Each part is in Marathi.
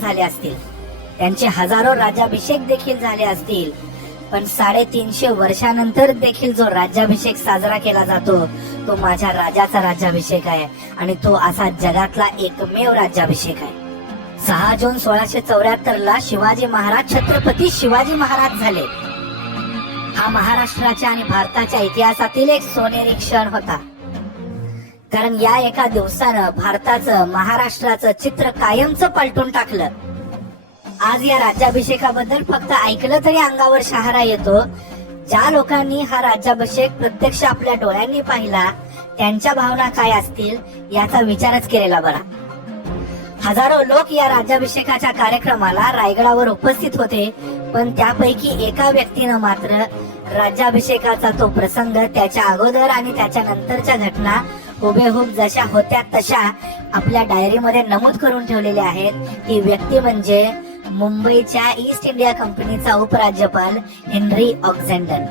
झाले असतील, त्यांचे हजारो राज्याभिषेक देखील झाले असतील, पण 350 वर्षानंतर देखील जो राज्याभिषेक साजरा केला जातो तो माझ्या राजाचा राज्याभिषेक आहे आणि तो असा जगातला एकमेव राज्याभिषेक आहे. 6 जून 1674 ला शिवाजी महाराज छत्रपती शिवाजी महाराज झाले. हा महाराष्ट्राच्या आणि भारताच्या इतिहासातील एक सोनेरी क्षण होता, कारण या एका दिवसानं भारताचं महाराष्ट्राचं चित्र कायमचं पलटून टाकलं. आज या राज्याभिषेकाबद्दल फक्त ऐकलं तरी अंगावर शहारा येतो. ज्या लोकांनी हा राज्याभिषेक प्रत्यक्ष आपल्या डोळ्यांनी पाहिला त्यांच्या भावना काय असतील याचा विचारच केलेला बरा. हजारो लोक या राज्याभिषेकाच्या कार्यक्रमाला रायगडावर उपस्थित होते, पण त्यापैकी एका व्यक्तीनं मात्र राज्याभिषेकाचा तो प्रसंग, त्याच्या अगोदर आणि त्याच्या नंतरच्या घटना हुबेहूब जशा होत्या तशा आपल्या डायरीमध्ये नमूद करून ठेवलेल्या आहेत. ही व्यक्ती म्हणजे मुंबईच्या ईस्ट इंडिया कंपनीचा उपराज्यपाल हेनरी ऑक्झेंडन.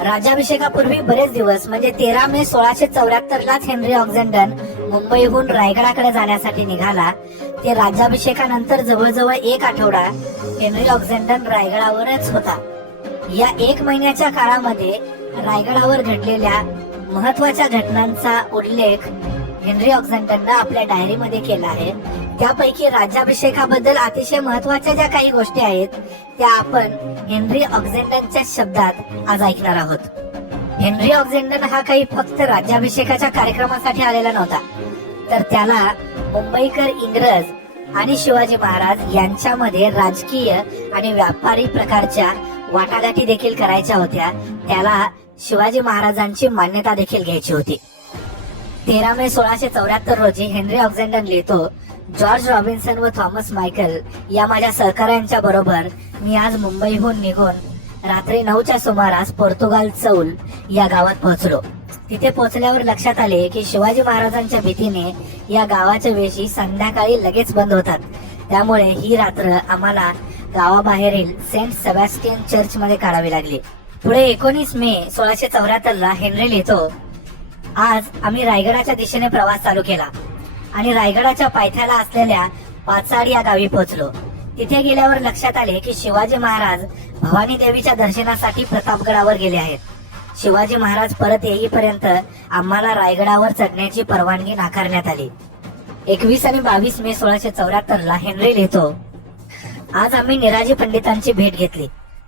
राज्याभिषेकापूर्वी बरेच दिवस म्हणजे 13 मे 1674 लाच हेनरी ऑक्झेंडन मुंबईहून रायगडाकडे जाण्यासाठी निघाला. ते राज्याभिषेकानंतर जवळजवळ 1 आठवडा हेनरी ऑक्झेंडन रायगडावरच होता. या 1 महिन्याच्या काळामध्ये रायगडावर घडलेल्या महत्वाच्या घटनांचा उल्लेख हेनरी ऑक्झेंडननं आपल्या डायरीमध्ये केला आहे. त्यापैकी राज्याभिषेकाबद्दल अतिशय महत्वाच्या ज्या काही गोष्टी आहेत त्या आपण हेनरी ऑक्झेंडनच्या शब्दात आज ऐकणार आहोत. हेनरी ऑक्झेंडन हा काही फक्त राज्याभिषेकाच्या कार्यक्रमासाठी आलेला नव्हता, तर त्याला मुंबईकर इंग्रज आणि शिवाजी महाराज यांच्यामध्ये राजकीय आणि व्यापारी प्रकारच्या वाटाघाटी देखील करायच्या होत्या. त्याला शिवाजी महाराजांची मान्यता देखील घ्यायची होती. 13 मे 1674 रोजी हेनरी ऑक्झेंडन लिहितो, जॉर्ज रॉबिन्सन व थॉमस मायकल या माझ्या सहकाऱ्यांच्या बरोबर मी आज मुंबईहून निघून रात्री 9च्या सुमारास पोर्तुगाल चौल या गावात पोहोचलो. तिथे पोहोचल्यावर लक्षात आले की शिवाजी महाराजांच्या भीतीने या गावाच्या वेशी संध्याकाळी लगेच बंद होतात. त्यामुळे ही रात्र आम्हाला गावाबाहेरील सेंट सेबॅस्टियन चर्च मध्ये काढावी लागली. पुढे 19 मे 1674 ला हेनरी लिहितो, आज आम्ही रायगडाच्या दिशेने प्रवास चालू केला आणि रायगडाच्या पायथ्याला असलेल्या पाचाड या गावी पोहोचलो. तिथे गेल्यावर लक्षात आले की शिवाजी महाराज भवानी देवीच्या दर्शनासाठी प्रतापगडावर गेले आहेत. शिवाजी महाराज परत येईपर्यंत आम्हाला रायगडावर चढण्याची परवानगी नाकारण्यात आली. 21 आणि 22 मे 1674 ला हेनरी लिहितो, आज आम्ही निराजी पंडितांची भेट घेतली.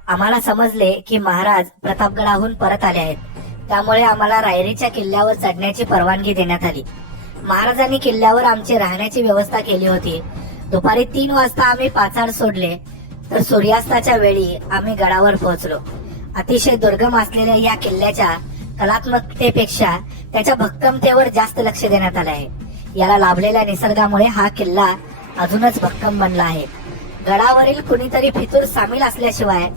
आम्हाला समजले की महाराज प्रतापगडाहून परत आले आहेत, त्यामुळे आम्हाला रायरीच्या किल्ल्यावर चढण्याची परवानगी देण्यात आली. महाराजांनी किल्ल्यावर आमची राहण्याची व्यवस्था केली होती. दुपारी 3 वाजता आम्ही पाचाड सोडले तर सूर्यास्ताच्या वेळी आम्ही गडावर पोहोचलो. अतिशय दुर्गम असलेल्या या किल्ल्याच्या कलात्मकतेपेक्षा त्याच्या भक्कमतेवर जास्त लक्ष देण्यात आले आहे. याला लाभलेल्या निसर्गामुळे हा किल्ला अजूनच भक्कम बनला आहे. गडावरील कुणीतरी फितूर सामील असल्याशिवाय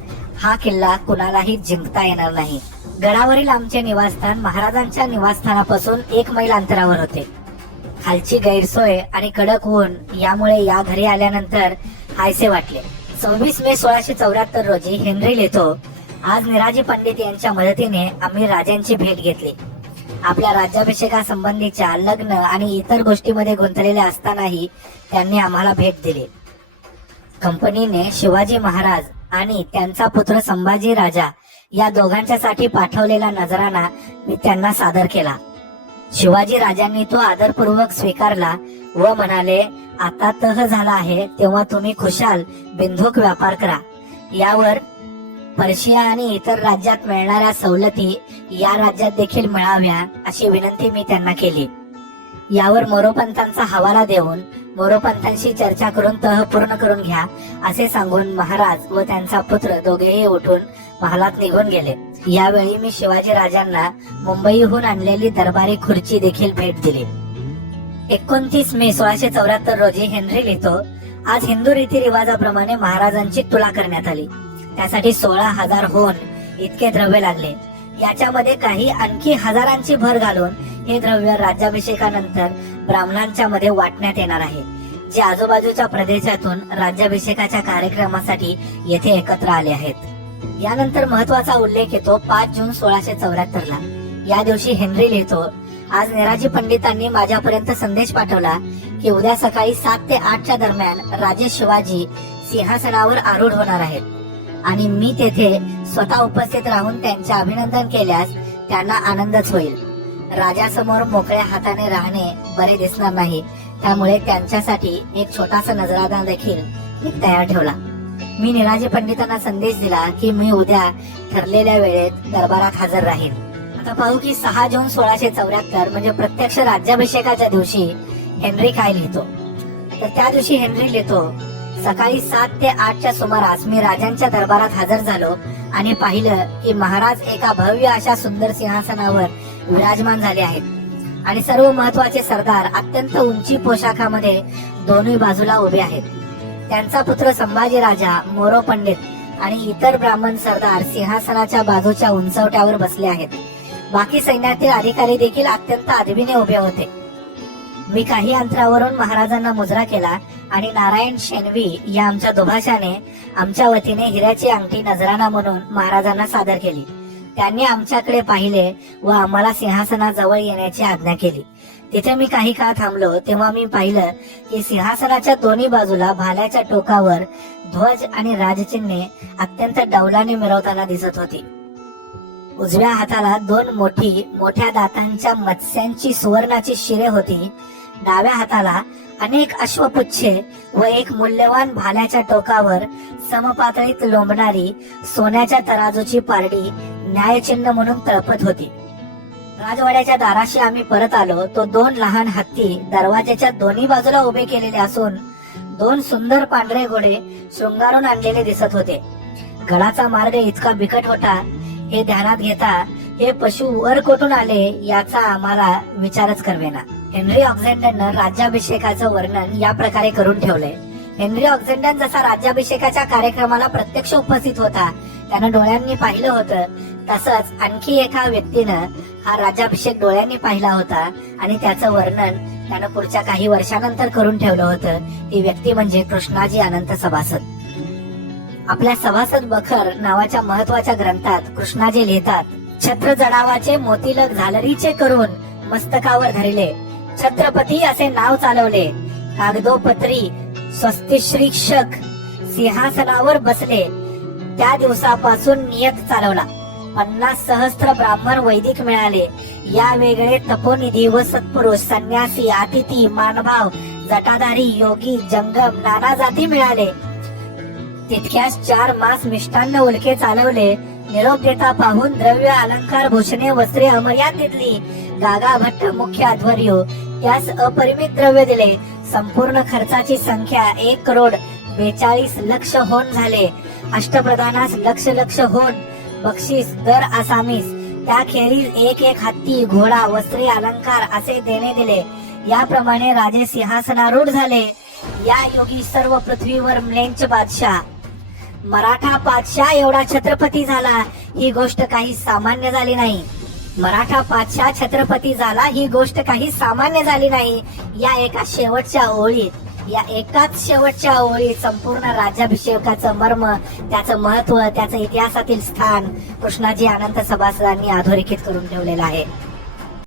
हा किल्ला कुणालाही जिंकता येणार नाही. गडावरील आमचे निवासस्थान महाराजांच्या निवासस्थानापासून 1 मैल अंतरावर होते. खालची गैरसोय आणि कडक ऊन यामुळे या घरी आल्यानंतर हायसे वाटले. 26 मे 1674 रोजी हेनरी लिहितो, आज निराजी पंडित यांच्या मदतीने आम्ही राजांची भेट घेतली. आपल्या राज्याभिषेकासंबंधीच्या लग्न आणि इतर गोष्टीमध्ये गुंतलेले असतानाही त्यांनी आम्हाला भेट दिली. कंपनीने शिवाजी महाराज आणि त्यांचा पुत्र संभाजी राजा या दोघांच्यासाठी पाठवलेला नजराना मी त्यांना सादर केला. शिवाजी राजांनी तो आदरपूर्वक स्वीकारला व म्हणाले, आता तह झाला आहे तेव्हा तुम्ही खुशाल बिंदूक व्यापार करा. यावर पर्शिया आणि इतर राज्यात मिळणाऱ्या सवलती या राज्यात देखील मिळाव्या अशी विनंती मी त्यांना केली. यावर मोरोपंतांचा हवाला देऊन मोरोपंतांशी चर्चा करून तह पूर्ण करून घ्या असे सांगून महाराज व त्यांचा पुत्र दोघेही उठून महालात निघून गेले. यावेळी मी शिवाजी राजांना मुंबईहून आणलेली दरबारी खुर्ची देखील भेट दिली. 29 मे 1674 रोजी हेनरी लिहितो, आज हिंदू रीतिरिवाजाप्रमाणे महाराजांची तुला करण्यात आली. त्यासाठी 16,000 होन इतके द्रव्य लागले. याच्यामध्ये काही आणखी हजारांची भर घालून हे द्रव्य राज्याभिषेकानंतर ब्राह्मणांच्या मध्ये वाटण्यात येणार आहे, जे आजूबाजूच्या प्रदेशातून राज्याभिषेकाच्या कार्यक्रमासाठी येथे एकत्र आले आहेत. यानंतर महत्वाचा उल्लेख येतो 5 जून 1674 ला. या दिवशी हेनरी लिहितो, आज निराजी पंडितांनी माझ्यापर्यंत संदेश पाठवला की उद्या सकाळी 7 ते 8च्या दरम्यान राजे शिवाजी सिंहासनावर आरूढ होणार आहेत आणि मी तेथे स्वतः उपस्थित राहून त्यांचे अभिनंदन केल्यास त्यांना आनंदच होईल. राजासमोर मोकळ्या हाताने राहणे बरे दिसणार नाही, त्यामुळे त्यांच्यासाठी एक छोटासा नजराणा देखील मी तयार ठेवला. मी निराजी पंडितांना संदेश दिला की मी उद्या ठरलेल्या वेळेत दरबारात हजर राहीन. आता पाहू की 6 जून 1674 म्हणजे प्रत्यक्ष राज्याभिषेकाच्या दिवशी हेनरी काय लिहितो. तर त्या दिवशी हेनरी लिहितो, सकाळी 7 ते 8च्या सुमारास मी राजांच्या दरबारात हजर झालो आणि पाहिलं की महाराज एका भव्य अशा सुंदर सिंहासनावर विराजमान झाले आहेत आणि सर्व महत्वाचे सरदार अत्यंत उंची पोशाखामध्ये दोन्ही बाजूला उभे आहेत. त्यांचा पुत्र संभाजी राजा, मोरो पंडित आणि इतर ब्राह्मण सरदार सिंहासनाच्या बाजूच्या उंचवट्यावर बसले आहेत. बाकी सैन्यातील अधिकारी देखील अत्यंत आदबीने उभे होते. मी काही अंतरावरून महाराजांना मुजरा केला आणि नारायण शेणवी या आमच्या दुभाषाने आमच्या वतीने हिऱ्याची अंगठी नजराणा म्हणून महाराजांना सादर केली. त्यांनी आमच्याकडे पाहिले व आम्हाला सिंहासनाजवळ येण्याची आज्ञा केली. तिथे मी काही काळ थांबलो तेव्हा मी पाहिलं की सिंहासनाच्या दोन्ही बाजूला भाल्याच्या टोकावर ध्वज आणि राजचिन्हे अत्यंत डौलाने मिरवताना दिसत होती. उजव्या हाताला 2 मोठ्या दातांच्या मत्स्यांची सुवर्णाची शिरे होती. डाव्या हाताला अनेक अश्वपुच्छे व एक मूल्यवान भाल्याच्या टोकावर समपातळीत लोंबणारी सोन्याच्या तराजूची पारडी न्यायचिन्ह म्हणून तळपत होती. राजवाड्याच्या दाराशी आम्ही परत आलो. तो 2 लहान हत्ती दरवाज्याच्या दोन्ही बाजूला उभे केलेले असून 2 सुंदर पांढरे घोडे शृंगारून आणलेले दिसत होते. गडाचा मार्ग इतका बिकट होता हे ध्यानात घेता हे पशु वर कोठून आले याचा आम्हाला विचारच करवेना. हेनरी ऑक्झेंडननं राज्याभिषेकाचं वर्णन या प्रकारे करून ठेवलंय. हेनरी ऑक्झेंडन जसा राज्याभिषेकाच्या कार्यक्रमाला प्रत्यक्ष उपस्थित होता, त्यानं डोळ्यांनी पाहिलं होतं, तसंच आणखी एका व्यक्तीनं हा राज्याभिषेक डोळ्यांनी पाहिला होता आणि त्याचं वर्णन त्यानं पुढच्या काही वर्षानंतर करून ठेवलं होतं. ती व्यक्ती म्हणजे कृष्णाजी अनंत सभासद. आपल्या सभासद बखर नावाच्या महत्वाच्या ग्रंथात कृष्णाजी लिहितात, छत्र जडावाचे मोतीलक झालरीचे करून मस्तकावर धरले, छत्रपती असे नाव चालवले, कागदोपत्री स्वस्तिश्रीक्षक सिंहासनावर बसले. त्या दिवसापासून नियत चालवला. 50 सहस्त्र ब्राह्मण वैदिक मिळाले. या वेगळे तपोनिधी व सत्पुरुष, संन्यासी, अतिथी, मानभाव, जटाधारी, योगी, जंगम नाना जाती मिळाले. तितक्यास 4 मास मिष्टान्न उलके चालवले. निरोप देता पाहून द्रव्य, अलंकार, भूषणे, वस्त्रे अमर्याद घेतली. गागा भट्ट मुख्य अध्वर्यो त्यास अपरिमित द्रव्य दिले. संपूर्ण खर्चाची संख्या 1,42,00,000 होन झाले. अष्टप्रधानास लक्ष होन बक्षीस दर आसामीस. त्याखेरीज एक हत्ती, घोडा, वस्त्रे, अलंकार असे देणे दिले. याप्रमाणे राजे सिंहासनारूढ झाले. या योगी सर्व पृथ्वीवर म्लेंच बादशाह, मराठा पातशाह एवढा छत्रपती झाला ही गोष्ट काही सामान्य झाली नाही. मराठा पातशाह छत्रपती झाला ही गोष्ट काही सामान्य झाली नाही. या एकाच शेवटच्या ओळीत संपूर्ण राज्याभिषेकाचं मर्म, त्याचं महत्व, त्याचं इतिहासातील स्थान कृष्णाजी अनंत सभासदांनी अधोरेखित करून ठेवलेलं आहे.